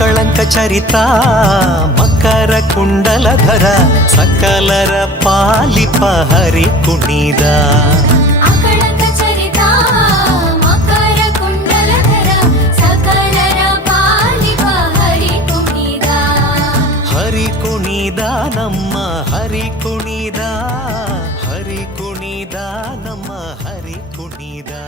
కళంక చరిత మకర కుండల ధర సకలర పాలి పహరి కుణీద హరి హరి కుణీదా హరి కుణీదా నమ్మ హరి కుణీదా